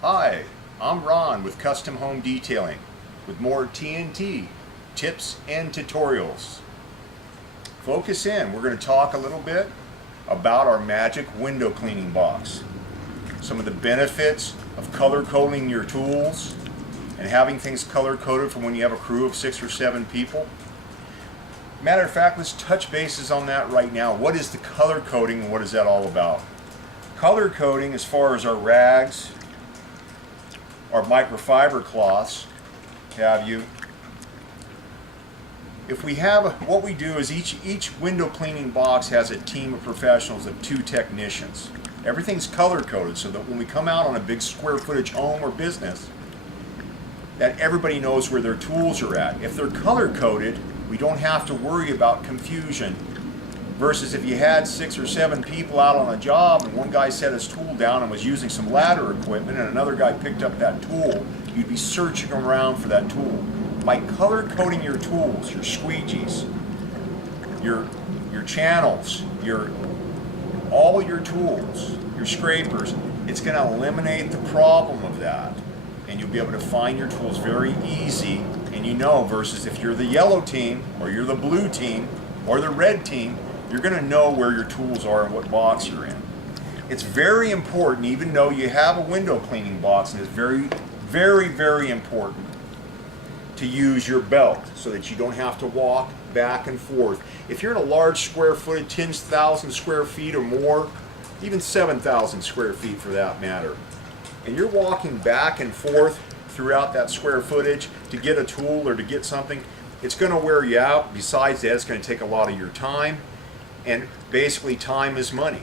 Hi, I'm Ron with Custom Home Detailing with more TNT tips and tutorials. Focus in. We're going to talk a little bit about our magic window cleaning box. Some of the benefits of color coding your tools and having things color coded for when you have a crew of 6 or 7 people. Matter of fact, let's touch bases on that right now. What is the color coding and what is that all about? Color coding, as far as our rags, our microfiber cloths, if we have, what we do is each window cleaning box has a team of professionals of 2 technicians. Everything's color coded so that when we come out on a big square footage home or business, that everybody knows where their tools are at. If they're color coded, we don't have to worry about confusion. Versus if you had 6 or 7 people out on a job and one guy set his tool down and was using some ladder equipment and another guy picked up that tool, you'd be searching around for that tool. By color coding your tools, your squeegees, your channels, all your tools, your scrapers, it's going to eliminate the problem of that. And you'll be able to find your tools very easy, and versus if you're the yellow team or you're the blue team or the red team, you're going to know where your tools are and what box you're in. It's very important, even though you have a window cleaning box, and it's very, very, very important to use your belt so that you don't have to walk back and forth. If you're in a large square footage, 10,000 square feet or more, even 7,000 square feet for that matter, and you're walking back and forth throughout that square footage to get a tool or to get something, it's going to wear you out. Besides that, it's going to take a lot of your time, and basically time is money.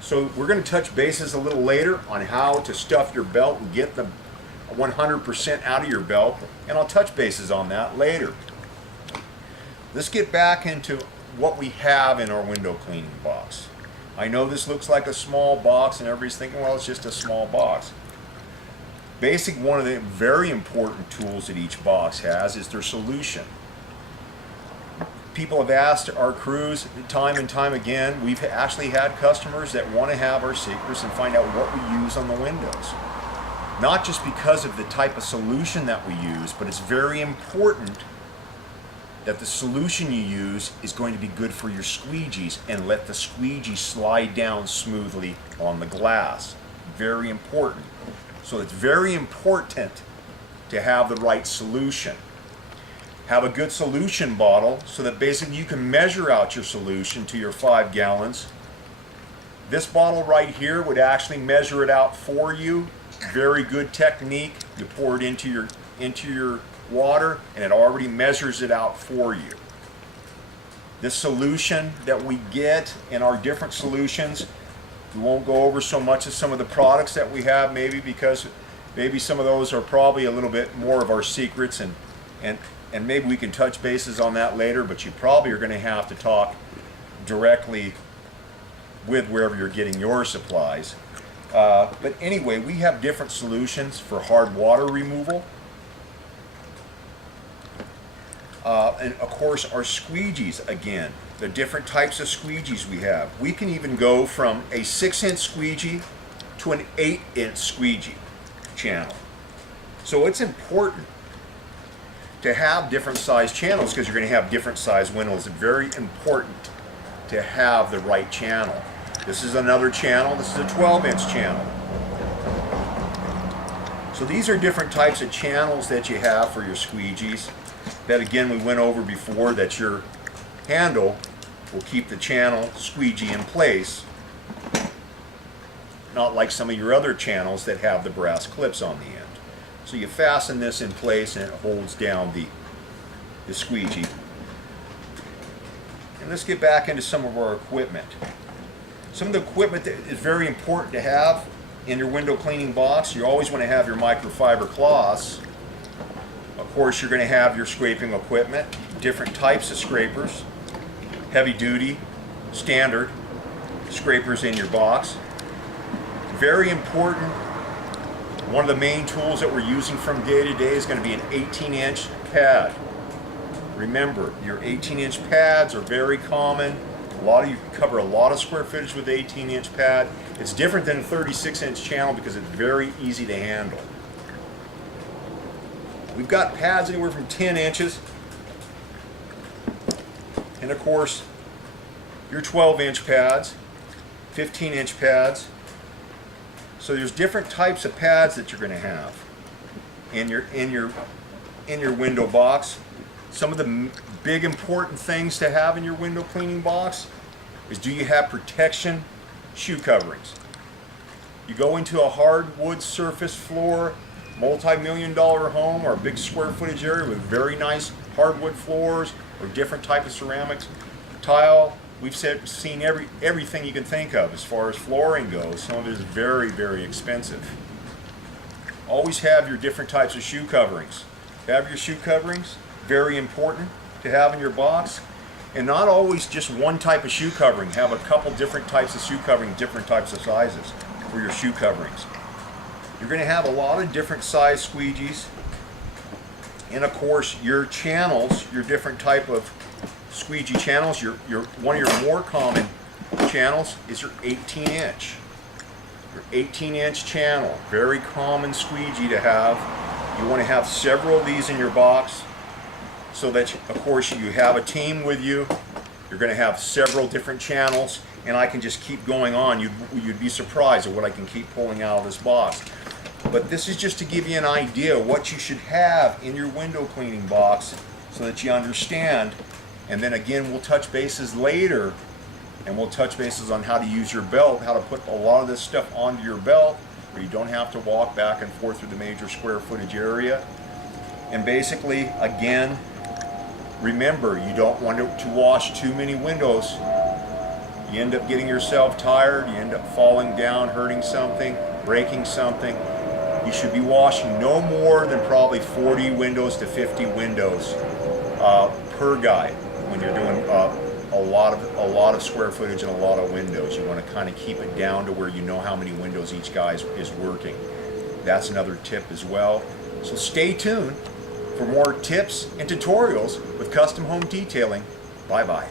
So we're going to touch bases a little later on how to stuff your belt and get the 100% out of your belt, and I'll touch bases on that later. Let's get back into what we have in our window cleaning box. I know this looks like a small box and everybody's thinking, well, it's just a small box. One of the very important tools that each box has is their solution. People have asked our crews time and time again. We've actually had customers that want to have our secrets and find out what we use on the windows. Not just because of the type of solution that we use, but it's very important that the solution you use is going to be good for your squeegees and let the squeegee slide down smoothly on the glass. Very important. So it's very important to have the right solution. Have a good solution bottle so that basically you can measure out your solution to your 5 gallons. This bottle right here would actually measure it out for you. Very good technique. You pour it into your water and it already measures it out for you. This solution that we get in our different solutions, we won't go over so much as some of the products that we have, maybe because maybe some of those are probably a little bit more of our secrets, and maybe we can touch bases on that later, but you probably are going to have to talk directly with wherever you're getting your supplies. But anyway, we have different solutions for hard water removal. And of course our squeegees, again, the different types of squeegees we have. We can even go from a 6-inch squeegee to an 8-inch squeegee channel. So it's important to have different size channels because you're going to have different size windows. It's very important to have the right channel. This is another channel. This is a 12-inch channel. So these are different types of channels that you have for your squeegees. That again we went over before, that your handle will keep the channel squeegee in place. Not like some of your other channels that have the brass clips on the end. So you fasten this in place and it holds down the squeegee. And let's get back into some of our equipment. Some of the equipment that is very important to have in your window cleaning box, you always want to have your microfiber cloths. Of course, you're going to have your scraping equipment, different types of scrapers, heavy duty, standard scrapers in your box. Very important. One of the main tools that we're using from day to day is going to be an 18-inch pad. Remember, your 18-inch pads are very common. You cover a lot of square footage with 18-inch pad. It's different than a 36-inch channel because it's very easy to handle. We've got pads anywhere from 10 inches. And of course, your 12-inch pads, 15-inch pads. So there's different types of pads that you're going to have in your window box. Some of the big important things to have in your window cleaning box is, do you have protection shoe coverings? You go into a hardwood surface floor, multi-million-dollar home or a big square footage area with very nice hardwood floors or different type of ceramics, tile. We've seen everything you can think of as far as flooring goes. Some of it is very, very expensive. Always have your different types of shoe coverings. Have your shoe coverings, very important to have in your box. And not always just one type of shoe covering. Have a couple different types of shoe covering, different types of sizes for your shoe coverings. You're going to have a lot of different size squeegees. And of course, your channels, your different type of squeegee channels, one of your more common channels is your 18-inch. Your 18-inch channel, very common squeegee to have. You want to have several of these in your box so that, of course, you have a team with you. You're going to have several different channels, and I can just keep going on. You'd be surprised at what I can keep pulling out of this box. But this is just to give you an idea of what you should have in your window cleaning box so that you understand. And then again, we'll touch bases later, and we'll touch bases on how to use your belt, how to put a lot of this stuff onto your belt where you don't have to walk back and forth through the major square footage area. And basically, again, remember, you don't want to wash too many windows. You end up getting yourself tired, you end up falling down, hurting something, breaking something. You should be washing no more than probably 40 windows to 50 windows per guy when you're doing a lot of square footage and a lot of windows. You want to kind of keep it down to where you know how many windows each guy is working. That's another tip as well. So stay tuned for more tips and tutorials with Custom Home Detailing. Bye-bye.